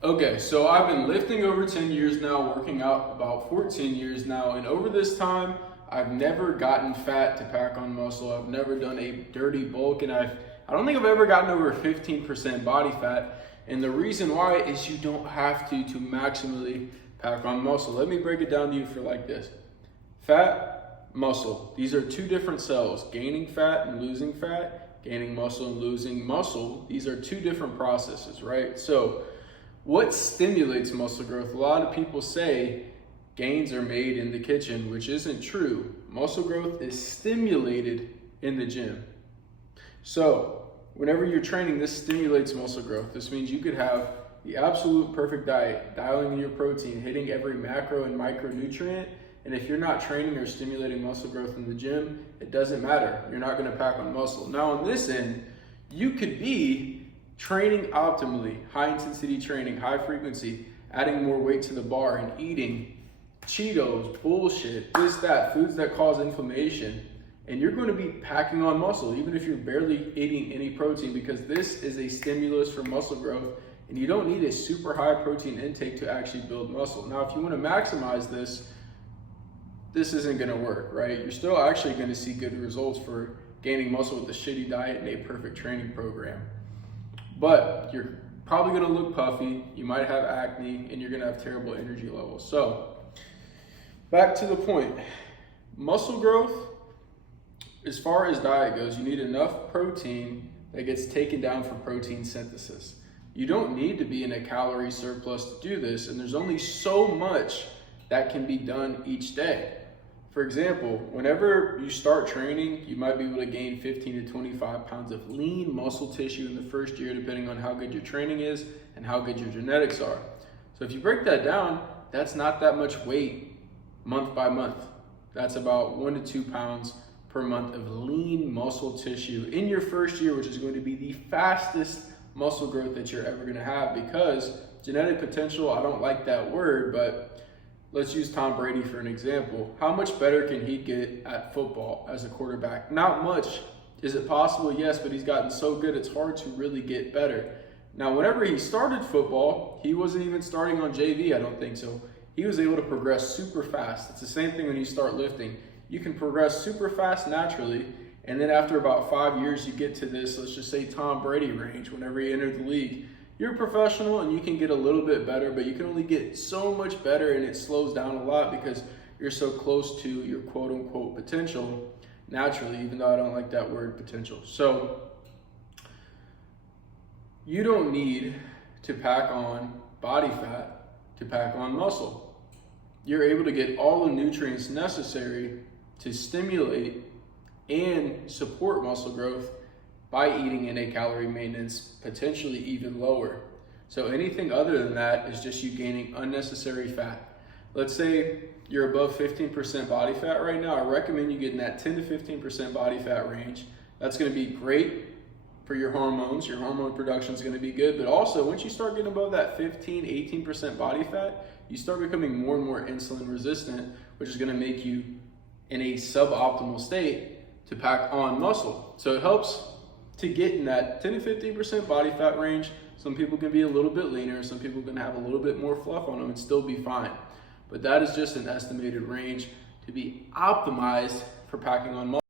Okay, so I've been lifting over 10 years now, working out about 14 years now, and over this time, I've never gotten fat to pack on muscle. I've never done a dirty bulk, and I don't think I've ever gotten over 15% body fat. And the reason why is you don't have to maximally pack on muscle. Let me break it down to you for like this. Fat, muscle. These are two different cells. Gaining fat and losing fat, gaining muscle and losing muscle. These are two different processes, right? So what stimulates muscle growth? A lot of people say gains are made in the kitchen, which isn't true. Muscle growth is stimulated in the gym. So whenever you're training, this stimulates muscle growth. This means you could have the absolute perfect diet, dialing in your protein, hitting every macro and micronutrient. And if you're not training or stimulating muscle growth in the gym, it doesn't matter. You're not going to pack on muscle. Now on this end, you could be training optimally, high intensity training, high frequency, adding more weight to the bar and eating Cheetos, bullshit, this, that, foods that cause inflammation. And you're going to be packing on muscle, even if you're barely eating any protein, because this is a stimulus for muscle growth. And you don't need a super high protein intake to actually build muscle. Now, if you want to maximize this isn't going to work, right? You're still actually going to see good results for gaining muscle with a shitty diet and a perfect training program. But you're probably going to look puffy, you might have acne, and you're going to have terrible energy levels. So back to the point, muscle growth, as far as diet goes, you need enough protein that gets taken down for protein synthesis. You don't need to be in a calorie surplus to do this, and there's only so much that can be done each day. For example, whenever you start training, you might be able to gain 15 to 25 pounds of lean muscle tissue in the first year, depending on how good your training is and how good your genetics are. So if you break that down, that's not that much weight month by month. That's about 1 to 2 pounds per month of lean muscle tissue in your first year, which is going to be the fastest muscle growth that you're ever going to have, because genetic potential, I don't like that word, but let's use Tom Brady for an example. How much better can he get at football as a quarterback? Not much. Is it possible? Yes, but he's gotten so good it's hard to really get better. Now, whenever he started football, he wasn't even starting on JV, I don't think so. He was able to progress super fast. It's the same thing when you start lifting. You can progress super fast naturally, and then after about 5 years, you get to this, let's just say Tom Brady range, whenever he entered the league. You're a professional and you can get a little bit better, but you can only get so much better, and it slows down a lot because you're so close to your quote unquote potential naturally, even though I don't like that word potential. So you don't need to pack on body fat to pack on muscle. You're able to get all the nutrients necessary to stimulate and support muscle growth by eating in a calorie maintenance, potentially even lower. So anything other than that is just you gaining unnecessary fat. Let's say you're above 15% body fat right now. I recommend you get in that 10 to 15% body fat range. That's gonna be great for your hormones. Your hormone production is gonna be good, but also once you start getting above that 15, 18% body fat, you start becoming more and more insulin resistant, which is gonna make you in a suboptimal state to pack on muscle. So it helps to get in that 10 to 15% body fat range. Some people can be a little bit leaner, some people can have a little bit more fluff on them and still be fine. But that is just an estimated range to be optimized for packing on muscle.